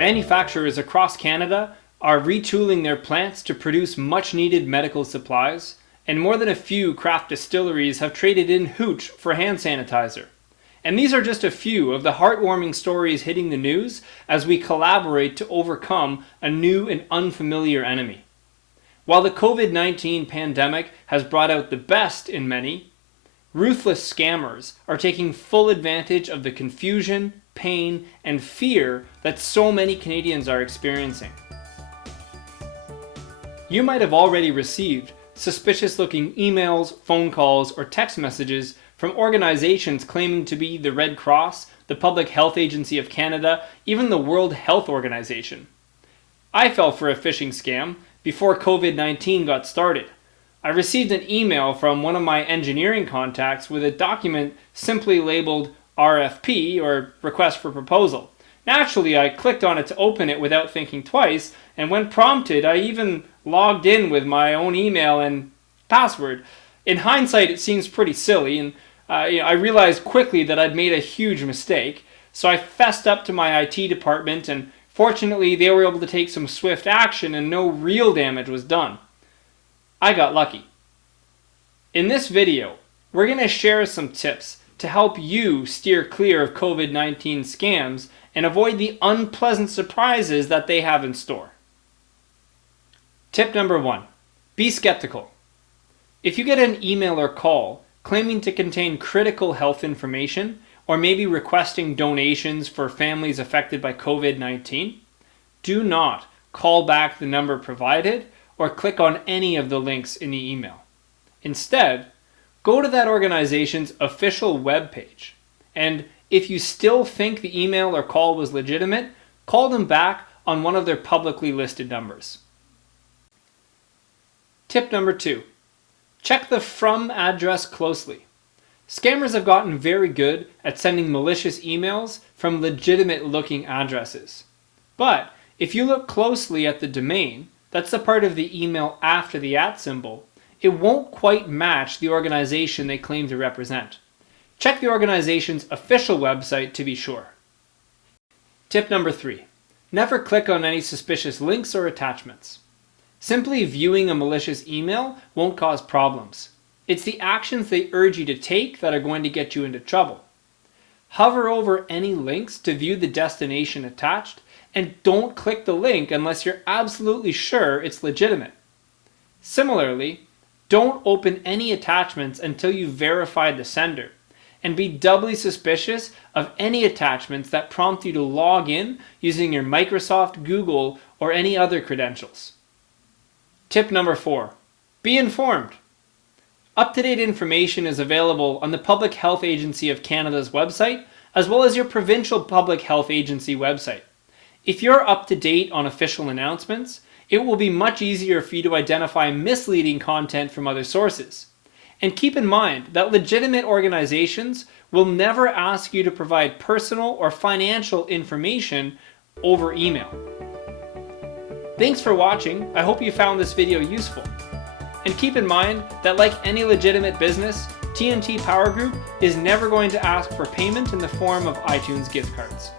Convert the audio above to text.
Manufacturers across Canada are retooling their plants to produce much-needed medical supplies, and more than a few craft distilleries have traded in hooch for hand sanitizer. And these are just a few of the heartwarming stories hitting the news as we collaborate to overcome a new and unfamiliar enemy. While the COVID-19 pandemic has brought out the best in many, ruthless scammers are taking full advantage of the confusion, pain, and fear that so many Canadians are experiencing. You might have already received suspicious-looking emails, phone calls, or text messages from organizations claiming to be the Red Cross, the Public Health Agency of Canada, even the World Health Organization. I fell for a phishing scam before COVID-19 got started. I received an email from one of my engineering contacts with a document simply labeled RFP, or Request for Proposal. Naturally, I clicked on it to open it without thinking twice, and when prompted, I even logged in with my own email and password. In hindsight, it seems pretty silly, and I realized quickly that I'd made a huge mistake, so I fessed up to my IT department, and fortunately, they were able to take some swift action and no real damage was done. I got lucky. In this video, we're going to share some tips to help you steer clear of COVID-19 scams and avoid the unpleasant surprises that they have in store. Tip number 1. Be skeptical. If you get an email or call claiming to contain critical health information, or maybe requesting donations for families affected by COVID-19, do not call back the number provided or click on any of the links in the email. Instead, go to that organization's official webpage, and if you still think the email or call was legitimate, call them back on one of their publicly listed numbers. Tip number 2. Check the from address closely. Scammers have gotten very good at sending malicious emails from legitimate looking addresses. But if you look closely at the domain, that's the part of the email after the @ symbol, it won't quite match the organization they claim to represent. Check the organization's official website to be sure. Tip number 3. Never click on any suspicious links or attachments. Simply viewing a malicious email won't cause problems. It's the actions they urge you to take that are going to get you into trouble. Hover over any links to view the destination attached, and don't click the link unless you're absolutely sure it's legitimate. Similarly, don't open any attachments until you've verified the sender, and be doubly suspicious of any attachments that prompt you to log in using your Microsoft, Google, or any other credentials. Tip number 4. Be informed. Up-to-date information is available on the Public Health Agency of Canada's website, as well as your provincial Public Health Agency website. If you're up to date on official announcements, it will be much easier for you to identify misleading content from other sources. And keep in mind that legitimate organizations will never ask you to provide personal or financial information over email. Thanks for watching. I hope you found this video useful. And keep in mind that like any legitimate business, T&T Power Group is never going to ask for payment in the form of iTunes gift cards.